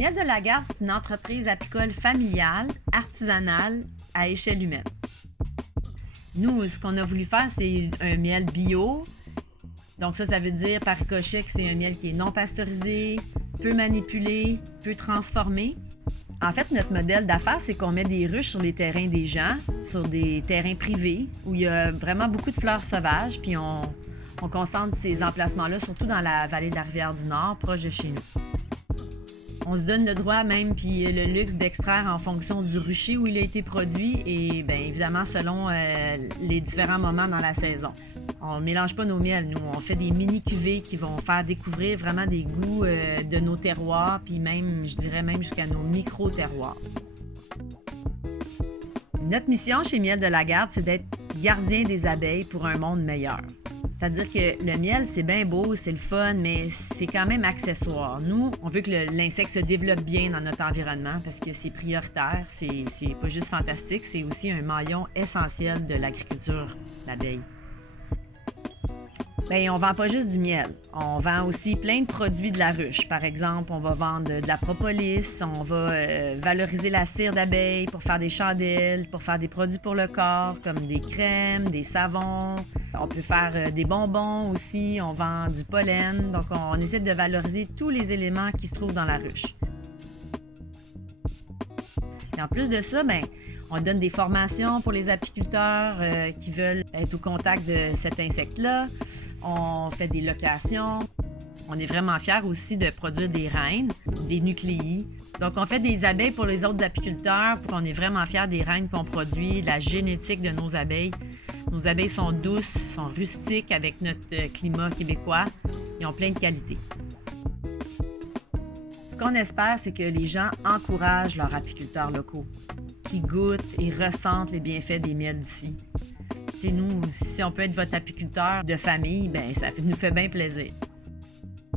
Miel de la Garde, c'est une entreprise apicole familiale, artisanale, à échelle humaine. Nous, ce qu'on a voulu faire, c'est un miel bio. Donc ça veut dire par ricochet que c'est un miel qui est non pasteurisé, peu manipulé, peu transformé. En fait, notre modèle d'affaires, c'est qu'on met des ruches sur les terrains des gens, sur des terrains privés, où il y a vraiment beaucoup de fleurs sauvages, puis on concentre ces emplacements-là, surtout dans la vallée de la Rivière-du-Nord, proche de chez nous. On se donne le droit même, puis le luxe d'extraire en fonction du rucher où il a été produit et bien évidemment selon les différents moments dans la saison. On ne mélange pas nos miels, nous. On fait des mini-cuvées qui vont faire découvrir vraiment des goûts de nos terroirs, puis même, je dirais même jusqu'à nos micro-terroirs. Notre mission chez Miel de la Garde, c'est d'être gardien des abeilles pour un monde meilleur. C'est-à-dire que le miel, c'est bien beau, c'est le fun, mais c'est quand même accessoire. Nous, on veut que l'insecte se développe bien dans notre environnement parce que c'est prioritaire, c'est pas juste fantastique, c'est aussi un maillon essentiel de l'agriculture, l'abeille. Bien, on vend pas juste du miel. On vend aussi plein de produits de la ruche. Par exemple, on va vendre de la propolis, on va valoriser la cire d'abeille pour faire des chandelles, pour faire des produits pour le corps, comme des crèmes, des savons. On peut faire des bonbons aussi, on vend du pollen. Donc, on essaie de valoriser tous les éléments qui se trouvent dans la ruche. Et en plus de ça, bien, on donne des formations pour les apiculteurs qui veulent être au contact de cet insecte-là. On fait des locations. On est vraiment fiers aussi de produire des reines, des nucléi. Donc, on fait des abeilles pour les autres apiculteurs. On est vraiment fiers des reines qu'on produit, de la génétique de nos abeilles. Nos abeilles sont douces, sont rustiques avec notre climat québécois. Ils ont plein de qualités. Ce qu'on espère, c'est que les gens encouragent leurs apiculteurs locaux, qui goûtent et ressentent les bienfaits des miels d'ici. T'sais, nous, si on peut être votre apiculteur de famille, ben ça nous fait bien plaisir.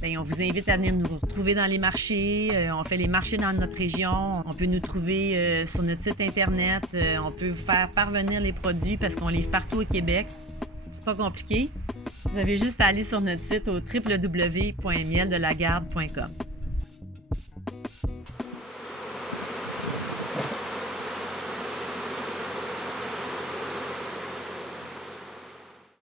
Bien, on vous invite à venir nous retrouver dans les marchés. On fait les marchés dans notre région. On peut nous trouver sur notre site Internet. On peut vous faire parvenir les produits parce qu'on livre partout au Québec. C'est pas compliqué. Vous avez juste à aller sur notre site au www.mieldelagarde.com.